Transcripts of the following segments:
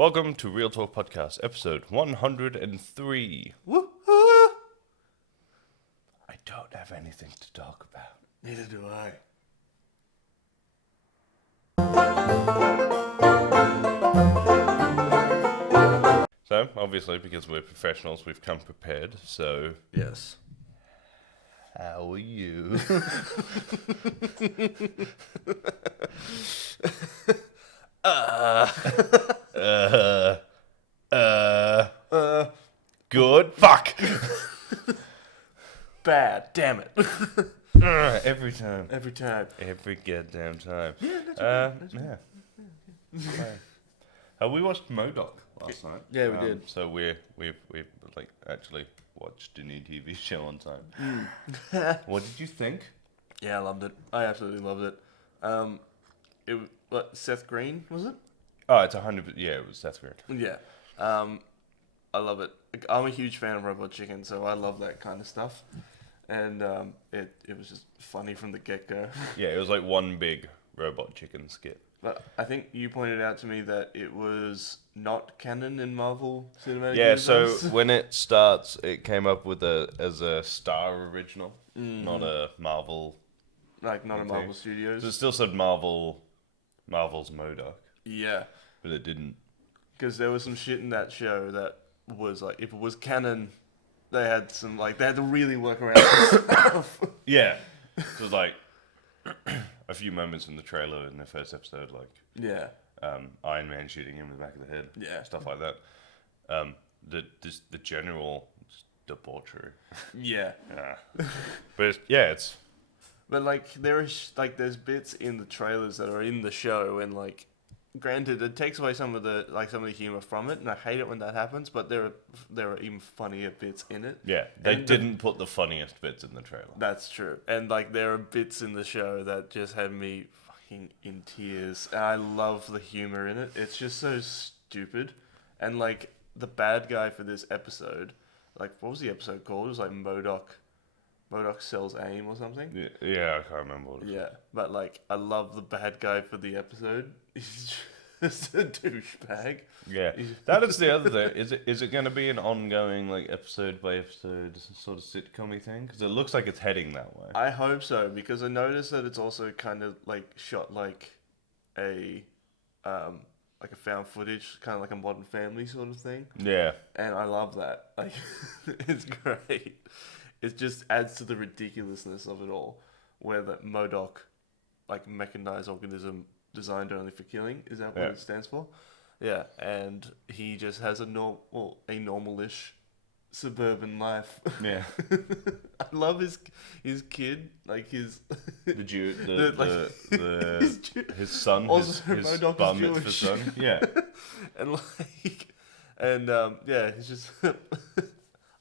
Welcome to Real Talk Podcast, episode 103. Woo-hoo! I don't have anything to talk about. Neither do I. So, obviously, because we're professionals, we've come prepared. So, Yes. how are you? Good. Fuck. Bad. Damn it. Every time. Every time. Every goddamn time. Yeah, that's Yeah. We watched MODOK last night. Yeah, we did. So we've like actually watched a new TV show on time. What did you think? Yeah, I loved it. I absolutely loved it. Seth Green, was it? Oh, it's 100%. Yeah, it was Seth Green. Yeah. I love it. I'm a huge fan of Robot Chicken, so I love that kind of stuff. And it was just funny from the get-go. Yeah, it was like one big robot chicken skit. But I think you pointed out to me that it was not canon in Marvel Cinematic Yeah, so Universe. when it starts, it came up with as a Star original, not a Marvel. Like, not a Okay. Marvel Studios. So it still said Marvel's MODOK, Yeah. but it didn't. Because there was some shit in that show that was like, if it was canon, they had to really work around stuff. Yeah, so like a few moments in the trailer in the first episode, like Yeah. Iron Man shooting him in the back of the head, Yeah. stuff like that. The general debauchery. Yeah. Yeah, but it's But like, there's bits in the trailers that are in the show, and like, granted, it takes away some of the humor from it, and I hate it when that happens. But there are even funnier bits in it. yeah. They And didn't put the funniest bits in the trailer. That's true. And like, there are bits in the show that just had me fucking in tears. And I love the humor in it. It's just so stupid. And like, the bad guy for this episode, like, what was the episode called? It was like MODOK sells AIM or something. Yeah, I can't remember. What it was. Yeah, but like, I love the bad guy for the episode. He's just a douchebag. Yeah, that is the other thing. Is it going to be an ongoing, like, episode by episode sort of sitcom-y thing? Because it looks like it's heading that way. I hope so, because I noticed that it's also kind of like shot like a found footage, kind of like a Modern Family sort of thing. Yeah, And I love that. Like, it's great. It just adds to the ridiculousness of it all, where that MODOK, like mechanized organism designed only for killing, is that what Yeah. it stands for? Yeah, and he just has a normal-ish suburban life. yeah. I love his kid, like his The Jew, his son, Also, his MODOK is bar mitzvah Jewish. son. Yeah, and yeah, he's just.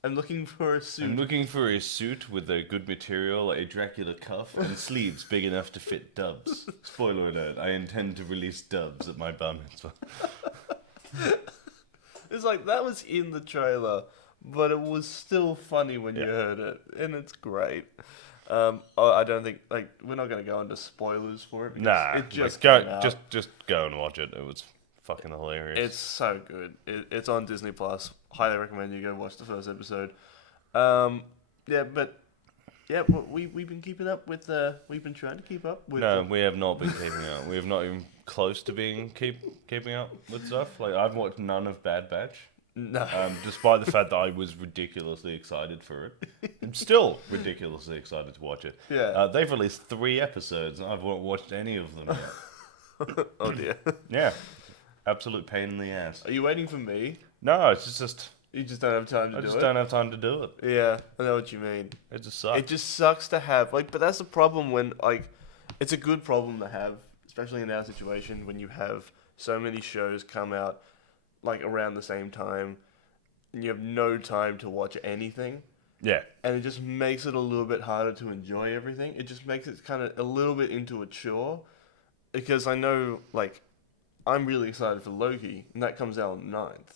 I'm looking for a suit. I'm looking for a suit with a good material, a Dracula cuff, and sleeves big enough to fit Dubs. Spoiler alert, I intend to release Dubs at my bar mitzvah. It's like, that was in the trailer, but it was still funny when you Yeah. heard it, and it's great. I don't think, like, we're not going to go into spoilers for it, because Nah, it just like, came out. just go and watch it. It was fucking hilarious. It's so good. It's on Disney Plus. Highly recommend you go watch the first episode. Yeah, but yeah, we've been keeping up with. We've been trying to keep up with. No, we have not been keeping up. We have not even close to being keeping up with stuff. Like, I've watched none of Bad Batch, No. despite the fact that I was ridiculously excited for it. I'm still ridiculously excited to watch it. Yeah. They've released 3 episodes, and I've not watched any of them yet. Oh dear. Yeah, absolute pain in the ass. Are you waiting for me? No, it's just You just don't have time to I do just it. don't have time to do it. Yeah, I know what you mean. It just sucks. It just sucks to have, like, but that's the problem when, like, it's a good problem to have, especially in our situation, when you have so many shows come out, like, around the same time, and you have no time to watch anything, Yeah, and it just makes it a little bit harder to enjoy everything. It just makes it kind of a little bit into a chore, because I know, like, I'm really excited for Loki, and that comes out on the 9th.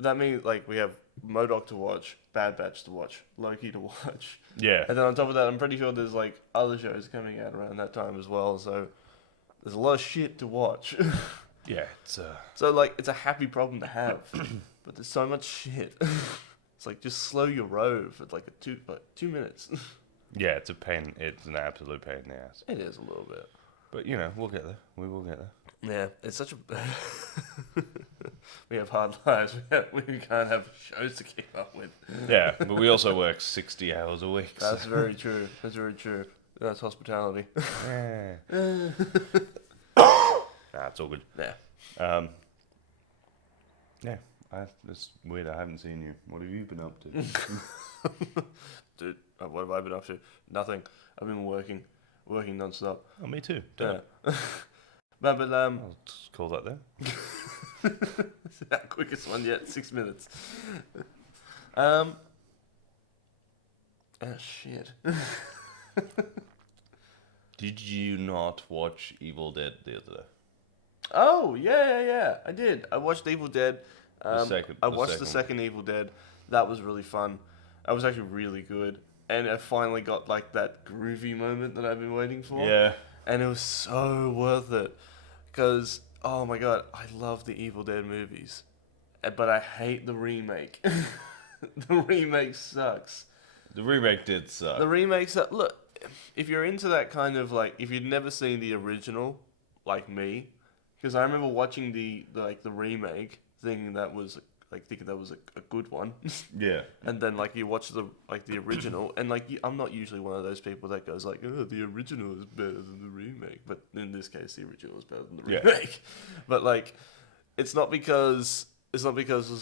That means, like, we have MODOK to watch, Bad Batch to watch, Loki to watch. yeah. And then on top of that, I'm pretty sure there's, like, other shows coming out around that time as well, so there's a lot of shit to watch. Yeah, it's So like, it's a happy problem to have, but there's so much shit. It's like just slow your row for like 2 minutes. yeah, it's a pain. It's an absolute pain in the ass. It is a little bit. But you know, we'll get there. We will get there. Yeah, it's such a. We have hard lives. We can't have shows to keep up with. Yeah, but we also work 60 hours a week. So. That's very true. That's very true. That's hospitality. Nah, it's all good. Yeah. Yeah, it's weird. I haven't seen you. What have you been up to? Dude, what have I been up to? Nothing. I've been working non-stop. Oh, me too. Yeah. Done. But I'll just call that there. it's our quickest one yet. 6 minutes. Oh shit. Did you not watch Evil Dead the other day? Oh yeah. I did. I watched Evil Dead. I watched the second second Evil Dead. That was really fun. That was actually really good. And I finally got like that groovy moment that I've been waiting for. Yeah. And it was so worth it. Because, oh my god, I love the Evil Dead movies. But I hate the remake. The remake sucks. The remake did suck. The remake sucks. Look, if you're into that kind of like, if you've never seen the original, like me, because I remember watching the remake, thinking that was a good one. Yeah. And then like you watch the original, and like I'm not usually one of those people that goes like, oh, the original is better than the remake, but in this case, the original is better than the remake. But like, it's not because it's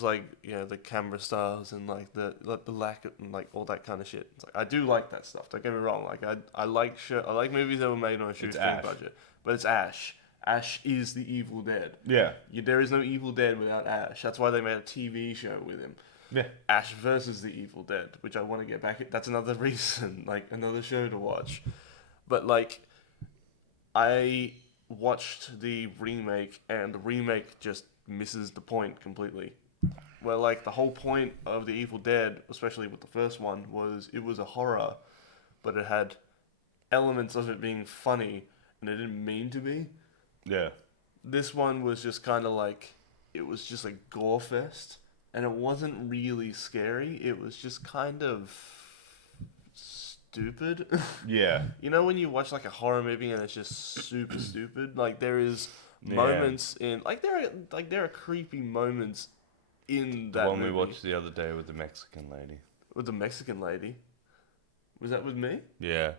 like, you know, the camera styles and like the lack of, and like all that kind of shit. It's like, I do like that stuff. Don't get me wrong. Like I like movies that were made on a shoestring budget, but it's Ash. Ash is the Evil Dead. Yeah. There is no Evil Dead without Ash. That's why they made a TV show with him. Yeah. Ash versus the Evil Dead, which I want to get back at. That's another reason, like another show to watch. But like, I watched the remake, and the remake just misses the point completely. Well, like the whole point of the Evil Dead, especially with the first one, was it was a horror, but it had elements of it being funny, and it didn't mean to be. Yeah. This one was just kind of like, it was just a gore fest, and it wasn't really scary. It was just kind of stupid. Yeah. You know when you watch like a horror movie and it's just super stupid? Like there is moments in there are creepy moments in that The one movie. we watched the other day with the Mexican lady. With the Mexican lady. Was that with me? Yeah.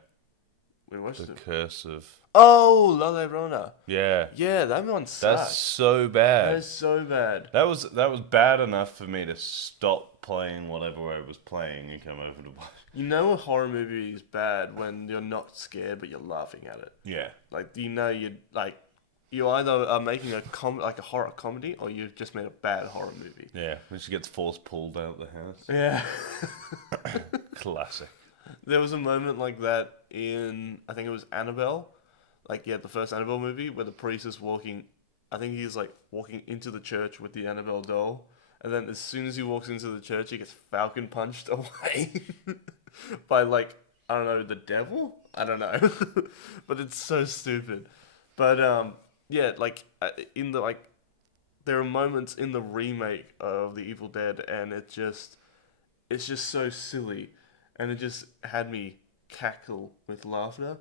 We watched The it. Curse of... Oh, La Llorona. Yeah. Yeah, that one sucks. That's so bad. That is so bad. That was bad enough for me to stop playing whatever I was playing and come over to watch. You know a horror movie is bad when you're not scared but you're laughing at it. Yeah. Like, you know, you either are making a horror comedy or you've just made a bad horror movie. Yeah. When she gets force pulled out of the house. Yeah. Classic. There was a moment like that in, I think it was Annabelle. Like, yeah, the first Annabelle movie where the priest is walking, I think he's like walking into the church with the Annabelle doll. And then as soon as he walks into the church, he gets falcon punched away by like, I don't know, the devil? I don't know. But it's so stupid. But yeah, like there are moments in the remake of The Evil Dead and it's just so silly. And it just had me cackle with laughter.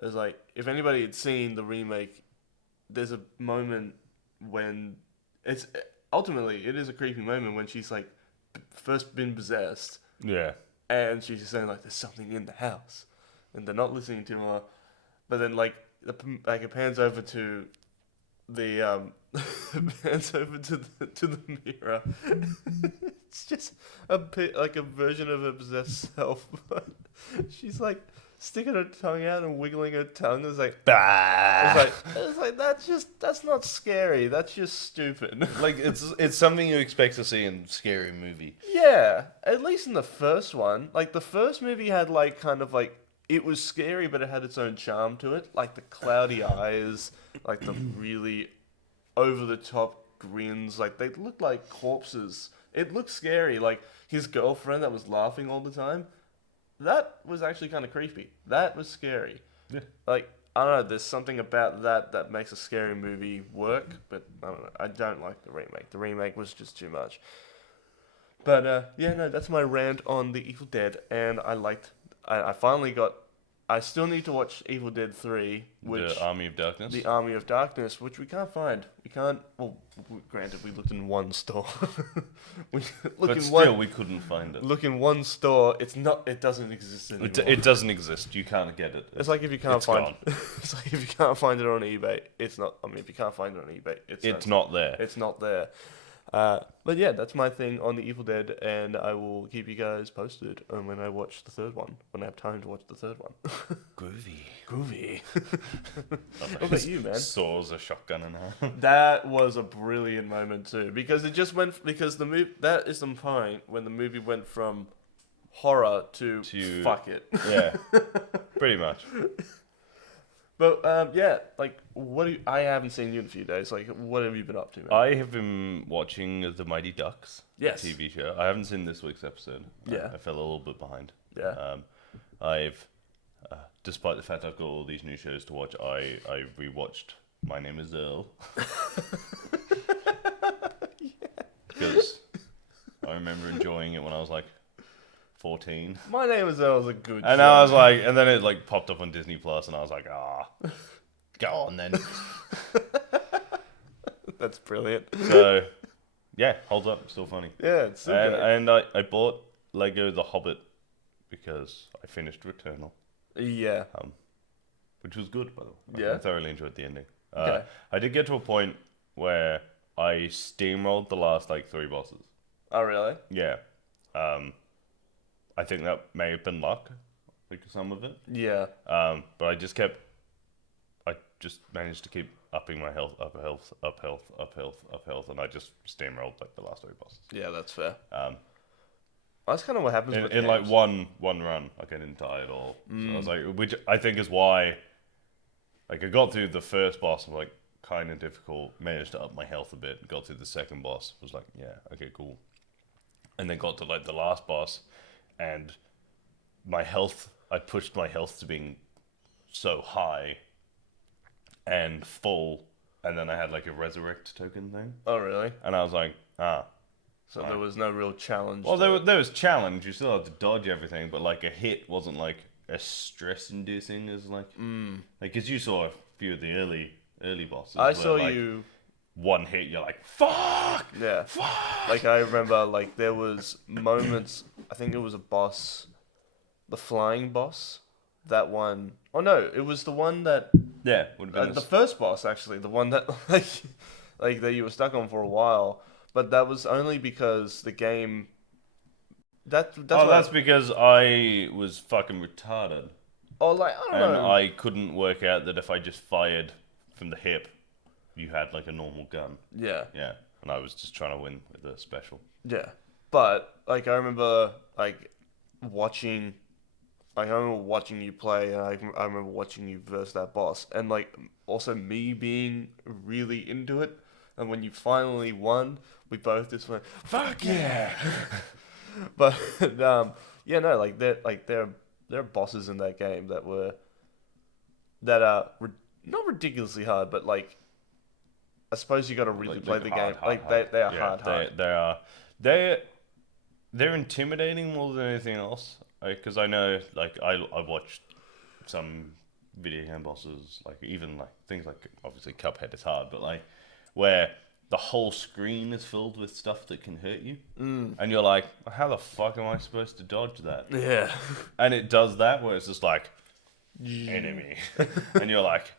It was like, if anybody had seen the remake, there's a moment when it is a creepy moment when she's like first been possessed. Yeah. And she's just saying like, there's something in the house. And they're not listening to her. But then like it pans over to the pans over to the mirror. It's just a version of her possessed self. But she's like sticking her tongue out and wiggling her tongue. It's like, it's like that's not scary. That's just stupid. Like it's something you expect to see in a scary movie. Yeah, at least in the first one. Like the first movie had like kind of like, it was scary, but it had its own charm to it. Like the cloudy eyes, like the really over the top grins. Like they looked like corpses. It looked scary. Like his girlfriend that was laughing all the time. That was actually kind of creepy. That was scary. Yeah. Like I don't know. There's something about that makes a scary movie work, but I don't know. I don't like the remake. The remake was just too much. But yeah, no, that's my rant on the Evil Dead, and I liked. I finally got. I still need to watch Evil Dead 3, which The Army of Darkness. the Army of Darkness, which we can't find. We can't. Well, granted, we looked in one store. we look but in still, one. we couldn't find it. Look in one store. It's not. It doesn't exist anymore. It doesn't exist. You can't get it. It's like if you can't it's find. gone. It's like if you can't find it on eBay. It's not. I mean, if you can't find it on eBay, It's not there. it's not there. But yeah, that's my thing on the Evil Dead, and I will keep you guys posted when I watch the third one. When I have time to watch the third one. Groovy. Groovy. What about you, man? Saws a shotgun in her. That was a brilliant moment too, because it just went because the movie that is the point when the movie went from horror to fuck it. Yeah, pretty much. But yeah, like I haven't seen you in a few days. Like, what have you been up to, man? I have been watching The Mighty Ducks, Yes. TV show. I haven't seen this week's episode. Yeah. I fell a little bit behind. Yeah. I've, despite the fact I've got all these new shows to watch, I rewatched My Name Is Earl. Because I remember enjoying it when I was like 14. My Name Is Earl is a good. And show. I was like, and then it like popped up on Disney Plus, and I was like, go on then. That's brilliant. So, yeah, holds up, still funny. Yeah, it's so great. And I bought Lego The Hobbit because I finished Returnal, Yeah. which was good, by the way. Yeah. I thoroughly enjoyed the ending. Okay. I did get to a point where I steamrolled the last like 3 bosses. Oh, really? Yeah. I think that may have been luck, like some of it. Yeah. But I just managed to keep upping my health, up health, and I just steamrolled like the last 3 bosses. Yeah, that's fair. That's kind of what happens in like one run. Like I didn't die at all. So I was like, which I think is why, like I got through the first boss, like kind of difficult, managed to up my health a bit. Got through the second boss, was like, yeah, okay, cool. And then got to like the last boss, and I pushed my health to being so high and full, and then I had like a resurrect token thing, Oh, really? and I was like, So there was no real challenge. well, to there was challenge. You still had to dodge everything, but like a hit wasn't like as stress inducing as like because you saw a few of the early bosses. I where, saw like, you. one hit, you're like, fuck. Yeah. Like I remember, like there was moments. I think it was a boss, the flying boss. That one. Oh no, it was the one that Yeah, would have been the first boss actually. The one that like that you were stuck on for a while. But that was only because the game. That's that's because I was fucking retarded, like I don't and know. I couldn't work out that if I just fired from the hip, you had like a normal gun. Yeah. Yeah, and I was just trying to win with a special. Yeah, but like I remember like watching, like I remember watching you play, and I remember watching you versus that boss, and like also me being really into it, and when you finally won, we both just went fuck yeah. But yeah, no, like there are bosses in that game that are not ridiculously hard, but like. I suppose you got to really play the game. They are hard. They're intimidating more than anything else. Because I know, like I've watched some video game bosses, like even like things like obviously Cuphead is hard, but like where the whole screen is filled with stuff that can hurt you, and you're like, how the fuck am I supposed to dodge that? Yeah. And it does that where it's just like enemy, and you're like.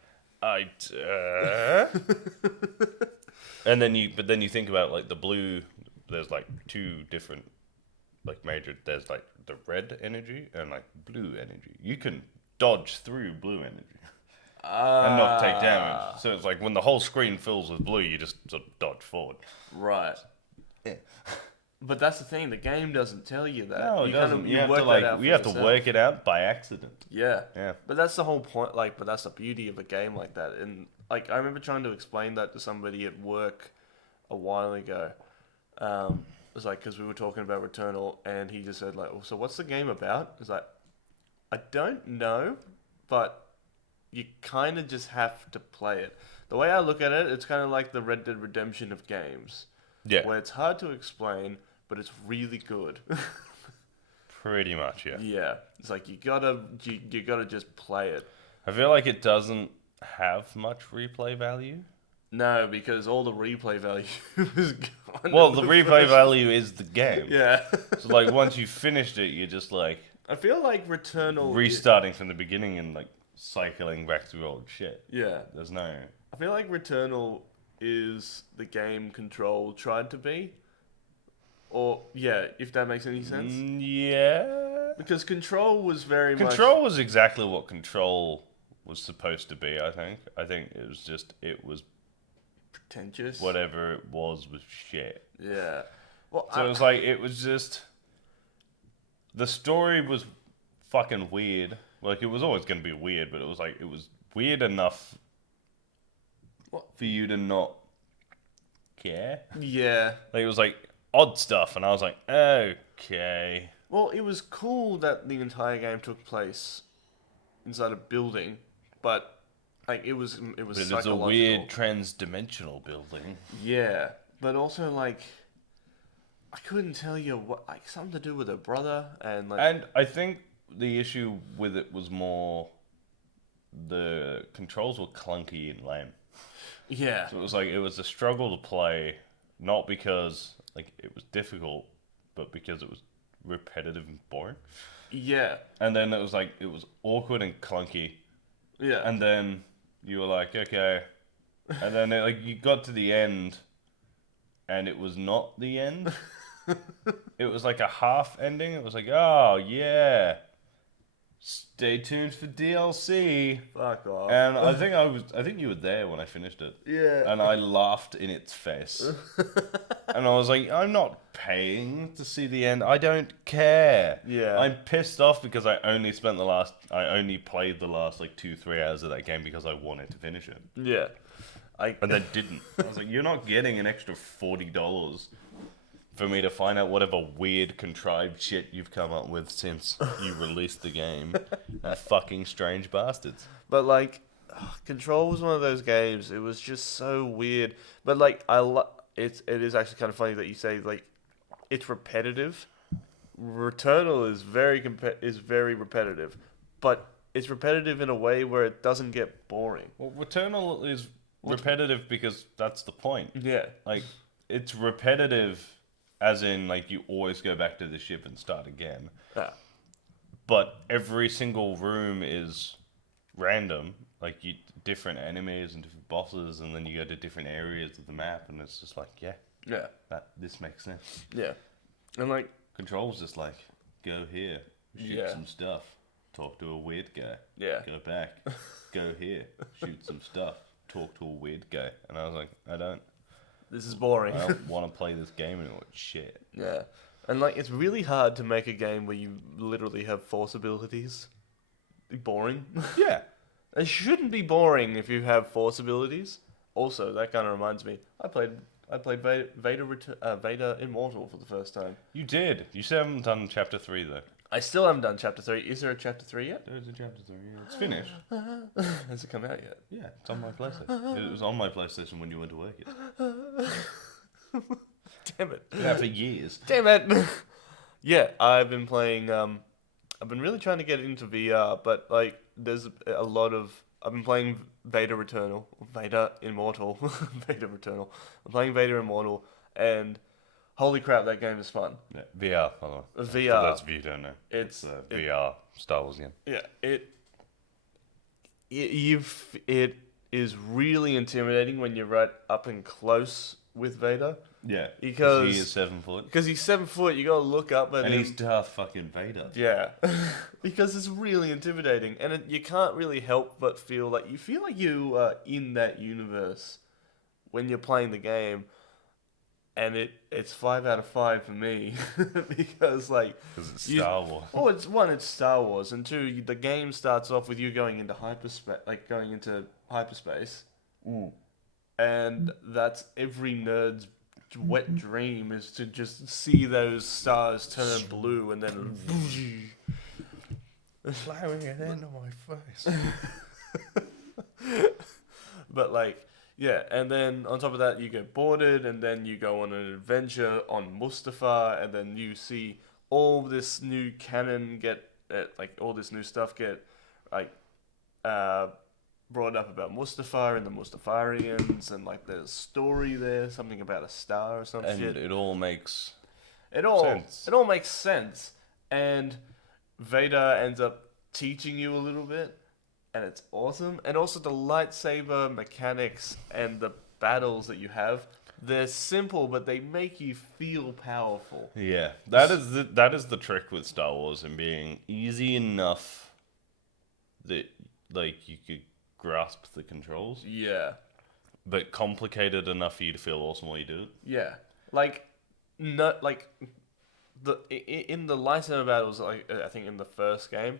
And then you think about like the blue. There's like 2 different like major. There's like the red energy and like blue energy. You can dodge through blue energy and not take damage. So it's like when the whole screen fills with blue, you just sort of dodge forward. Right. Yeah. But that's the thing. The game doesn't tell you that. No, it doesn't. You have to work that like out for you have to yourself. work it out by accident. Yeah. Yeah. But that's the whole point. Like, but that's the beauty of a game like that. And like, I remember trying to explain that to somebody at work a while ago. It was like because we were talking about Returnal, and he just said like, "So what's the game about?" It's like, I don't know, but you kind of just have to play it. The way I look at it, it's kind of like the Red Dead Redemption of games, Yeah, where it's hard to explain, but it's really good. pretty much. Yeah. Yeah, it's like you gotta just play it. I feel like it doesn't have much replay value. No, because all the replay value is gone. Well, in the replay first- value is the game. Yeah. So like once you've finished it, you're just like I feel like Returnal. restarting from the beginning and like cycling back through old shit. Yeah. There's no. I feel like Returnal is the game Control tried to be. Or, yeah, if that makes any sense. Yeah. Because Control was very Control was exactly what Control was supposed to be. I think. I think it was just it was pretentious. whatever it was shit. Yeah. Well, So it was like it was just the story was fucking weird. Like it was always going to be weird, but it was like it was weird enough for you to not care. yeah. Like it was like odd stuff, and I was like, okay. Well, it was cool that the entire game took place inside a building, but like it was But it was a psychological. weird trans-dimensional building. Yeah, but also like I couldn't tell you what, like something to do with her brother and like And I think the issue with it was more the controls were clunky and lame. yeah, So it was like it was a struggle to play, not because like it was difficult, but because it was repetitive and boring. yeah, And then it was like it was awkward and clunky. yeah, And then you were like, okay. And then like you got to the end, and it was not the end. It was like a half ending. It was like, oh yeah, stay tuned for DLC. fuck off. And I think you were there when I finished it. yeah, And I laughed in its face. And I was like, I'm not paying to see the end. I don't care. Yeah. I'm pissed off because I only played the last like 2-3 hours of that game because I wanted to finish it. yeah. And they didn't. I was like, you're not getting an extra $40 for me to find out whatever weird contrived shit you've come up with since you released the game. You fucking strange bastards. But like, Control was one of those games. It was just so weird. But like, it is actually kind of funny that you say like, it's repetitive. Returnal is very repetitive, but it's repetitive in a way where it doesn't get boring. Well, Returnal is repetitive because that's the point. Yeah, Like, it's repetitive as in, like, you always go back to the ship and start again. yeah, But every single room is random. Like, different enemies and different bosses, and then you go to different areas of the map, and it's just like, yeah, yeah, this makes sense. yeah. And like, Control's just like, go here, shoot Yeah. some stuff, talk to a weird guy, yeah, go back, go here, shoot some stuff, talk to a weird guy. And I was like, I don't this is boring. want to play this game anymore. It's shit. Yeah, and like, it's really hard to make a game where you literally have force abilities. Boring. Yeah. It shouldn't be boring if you have force abilities. Also, that kind of reminds me. I played Vader Immortal for the first time. You did. You still haven't done chapter 3 though. I still haven't done chapter 3. Is there a chapter 3 yet? There's a chapter 3. Yeah. It's finished. Has it come out yet? Yeah, it's on my PlayStation. It was on my PlayStation when you went to work. Damn it. Been out for years. Damn it. Yeah, I've been playing. I've been really trying to get into VR, but like, there's a lot of. I've been playing Vader Immortal. Vader Returnal. I'm playing Vader Immortal, and holy crap, that game is fun. Yeah, VR, by the way. VR. For those of you who don't know. It's VR Star Wars game. yeah. It is really intimidating when you're right up and close with Vader. Yeah. Because- he is 7 foot. Because he's 7 foot, you gotta look up at And him. he's Darth fucking Vader. Yeah, because it's really intimidating, and you can't really help but feel like you are in that universe when you're playing the game, and it's 5 out of 5 for me because like Because it's you- Star Wars. oh, it's Star Wars, and two, the game starts off with you going into hyperspace, and that's every nerd's wet dream is to just see those stars turn blue and then Flowing it into my face. But like, yeah, and then on top of that, you get boarded, and then you go on an adventure on Mustafar, and then you see all this new canon get like all this new stuff get like uh, brought up about Mustafar and the Mustafarians, and like there's a story there, something about a star or some And shit. it all makes It all sense. it all makes sense, and Vader ends up teaching you a little bit, and it's awesome. And also the lightsaber mechanics and the battles that you have, they're simple, but they make you feel powerful. Yeah, that is the trick with Star Wars and being easy enough that like you could grasp the controls, Yeah, but complicated enough for you to feel awesome while you do it. yeah. Like, no, like in the lightsaber battles, like I think in the first game,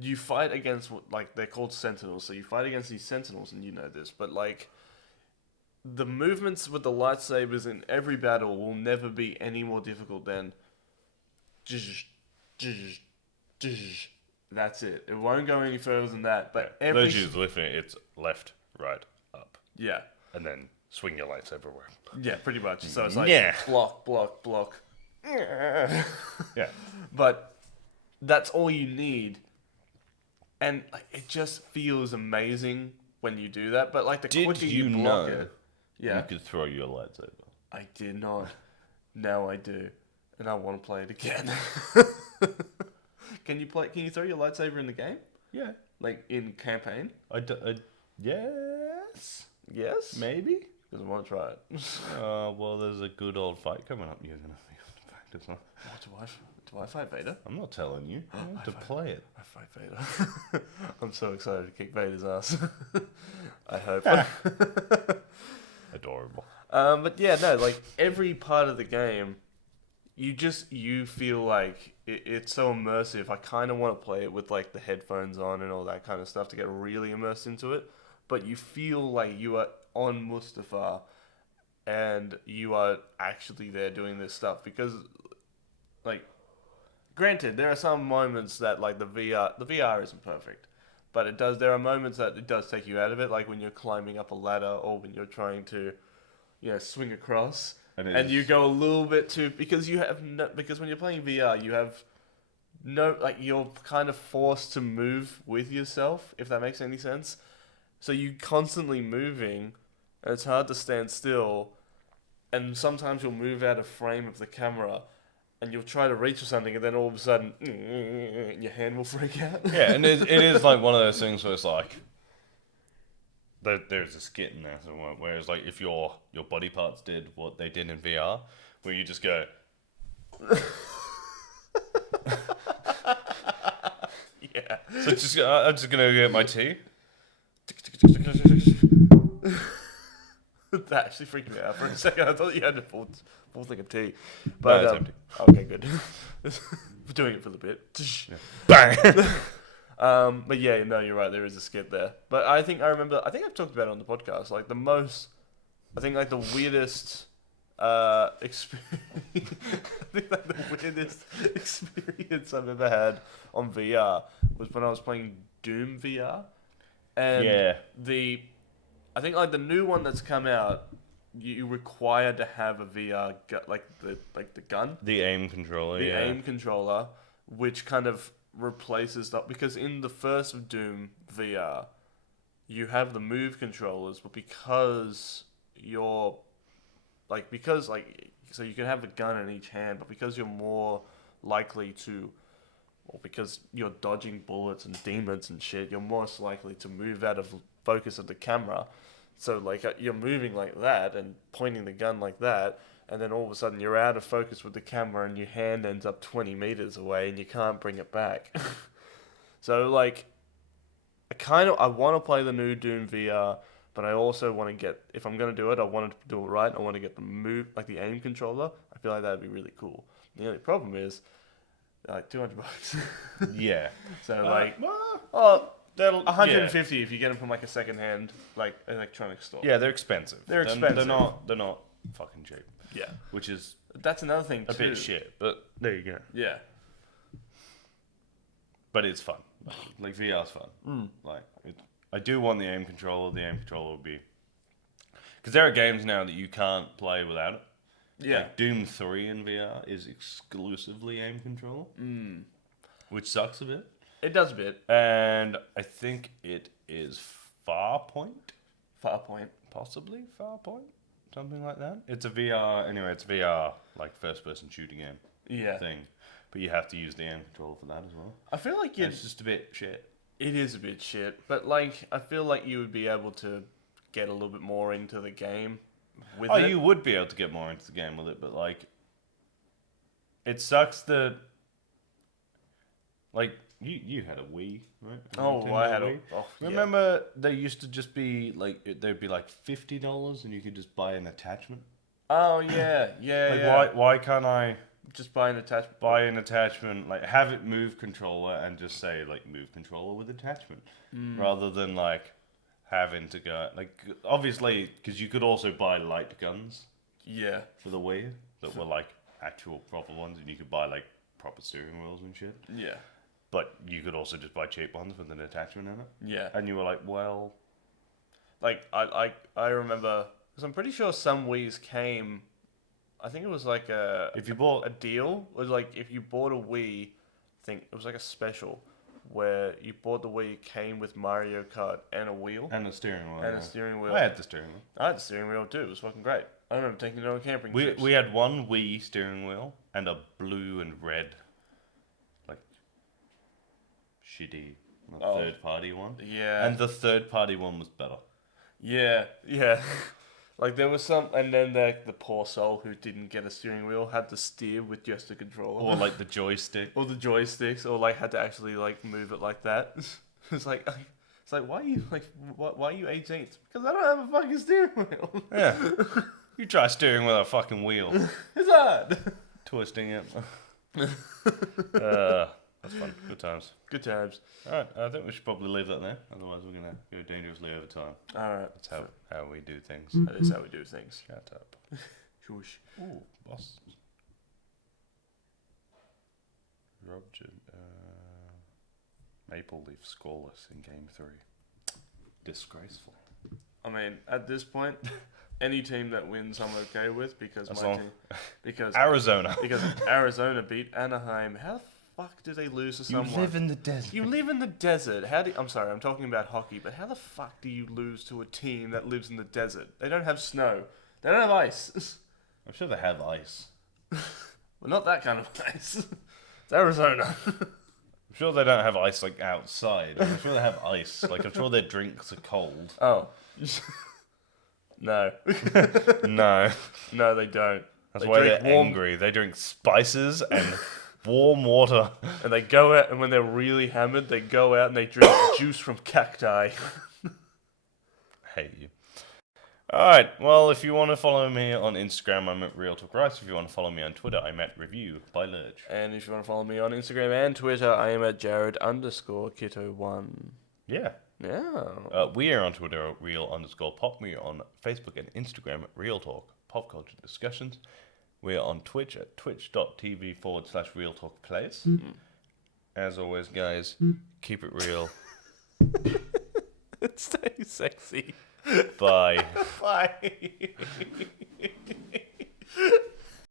you fight against like they're called Sentinels. So you fight against these Sentinels, and you know this, but like the movements with the lightsabers in every battle will never be any more difficult than that's it. It won't go any further than that. But every Those use lifting it, it's left, right, up, yeah, and then swing your lightsaber around. yeah, pretty much. So it's like Yeah. block, block, block. Yeah, But that's all you need, and like it just feels amazing when you do that. But like the Did quicker you block know it, yeah, you could throw your lightsaber. I did not. Now I do, and I want to play it again. Can you play? Can you throw your lightsaber in the game, Yeah, like in campaign? yes, Yes, maybe. because I want to try it. Well, there's a good old fight coming up. You're gonna have to practice on. Oh, do I fight Vader? I'm not telling you. I want to play it. I fight Vader. I'm so excited to kick Vader's ass. I hope. Adorable. But yeah, no, like every part of the game, you feel like it's so immersive. I kind of want to play it with like the headphones on and all that kind of stuff to get really immersed into it. But you feel like you are on Mustafar, and you are actually there doing this stuff because, like, granted, there are some moments that like the VR isn't perfect, but it does. There are moments that it does take you out of it, like when you're climbing up a ladder or when you're trying to, swing across, and you go a little bit too because you have no, because when you're playing VR, you have no, like, you're kind of forced to move with yourself, if that makes any sense. So you constantly moving, and it's hard to stand still, and sometimes you'll move out of frame of the camera, and you'll try to reach for something, and then all of a sudden, your hand will freak out. Yeah, and it is like one of those things where it's like there's a skit in there somewhere where it's like if your body parts did what they did in VR, where you just go. Yeah. So I'm just gonna get my tea. That actually freaked me out for a second. I thought you had a full thing of tea. No, But it's empty. okay, good. We're doing it for the bit. Bang. But yeah, no, you're right. There is a skit there. But I think I've talked about it on the podcast. Like the weirdest experience. I think like the weirdest experience I've ever had on VR was when I was playing Doom VR, and Yeah. I think like the new one that's come out, you require to have a VR like the gun, The aim controller. the Yeah. aim controller, which kind of replaces that, because in the first Doom VR, you have the move controllers, but because so you can have a gun in each hand, but because you're more likely to, or because you're dodging bullets and demons and shit, you're most likely to move out of focus of the camera. So like you're moving like that and pointing the gun like that, and then all of a sudden you're out of focus with the camera and your hand ends up 20 meters away and you can't bring it back. So like I want to play the new Doom VR, but I also want to get, if I'm going to do it, I want to do it right. I want to get the aim controller. I feel like that'd be really cool. The only problem is like $200. Yeah. So That'll 150 if you get them from like a second-hand like electronic store. Yeah, they're expensive. They're expensive. They're not fucking cheap. Yeah. Which is That's another thing a too. bit shit, but there you go. Yeah. But it's fun. like VR's fun. Mm. Like I do want the aim controller. The aim controller will be because there are games now that you can't play without it. Yeah. Like Doom 3 in VR is exclusively aim controller, which sucks a bit. It does a bit. And I think it is Farpoint, Farpoint. possibly Farpoint, something like that. It's a VR. Anyway, it's VR like first-person shooting game Yeah. thing, but you have to use the aim controller for that as well. I feel like And it's just a bit shit. it is a bit shit, but like I feel like you would be able to get a little bit more into the game with Oh, it. you would be able to get more into the game with it, but like, it sucks that, like, you had a Wii, right? Oh, Nintendo I had a. Wii? Oh, yeah. Remember, they used to just be like, they'd be like $50, and you could just buy an attachment. Oh yeah, yeah, Like, yeah. why can't I Just buy an attachment. buy an attachment, like have it move controller, and just say like move controller with attachment, rather than like having to go like obviously because you could also buy light guns Yeah. for the Wii that were like actual proper ones, and you could buy like proper steering wheels and shit. Yeah. But you could also just buy cheap ones with an attachment in it, Yeah. and you were like, well, Like I remember because I'm pretty sure some Wii's came. I think it was like if you bought a deal. It was like if you bought a Wii, I think it was like a special where you bought the Wii, it came with Mario Kart and a wheel and a steering wheel, and yeah. a steering wheel. I had the steering wheel. I had the steering wheel too. It was fucking great. I remember taking it on camping We trips. we had one Wii steering wheel and a blue and red, like shitty Oh. third party one. Yeah. And the third party one was better. Yeah, yeah. Like there was some, and then the poor soul who didn't get a steering wheel had to steer with just a controller, Or like the joystick. or the joysticks, or like had to actually like move it like that. It's like why are you like why are you 18? Because I don't have a fucking steering wheel. Yeah. You try steering with a fucking wheel, It's hard. twisting it. That's fun. Good times. Good times. All right, I think we should probably leave that there. Otherwise, we're gonna go dangerously over time. All right, That's how we do things. that is how we do things. Shut up. Shush. Ooh, boss. Maple Leaf scoreless in Game 3. Disgraceful. I mean, at this point, any team that wins, I'm okay with because As my long- team, because Arizona. because Arizona beat Anaheim. How the fuck do they lose to someone? in the desert. You live in the desert. I'm sorry, I'm talking about hockey, but how the fuck do you lose to a team that lives in the desert? They don't have snow. They don't have ice. I'm sure they have ice. Well, not that kind of ice. It's Arizona. I'm sure they don't have ice like outside. I'm sure they have ice. Like I'm sure their drinks are cold. Oh. No. No. No, they don't. That's They why drink they're warm- angry. They drink spices and warm water. And they go out, and when they're really hammered, they go out and they drink juice from cacti. Hate you. Alright, well, if you want to follow me on Instagram, I'm at Real Talk Rice. If you want to follow me on Twitter, I'm at Review by Lurch. And if you want to follow me on Instagram and Twitter, I am at Jared_Kitto1. Yeah. Yeah. We are on Twitter at Real_Pop. We are on Facebook and Instagram at Real Talk Pop Culture Discussions. We are on Twitch at twitch.tv/Real Talk Plays. As always, guys, keep it real. Stay sexy. Bye. Bye.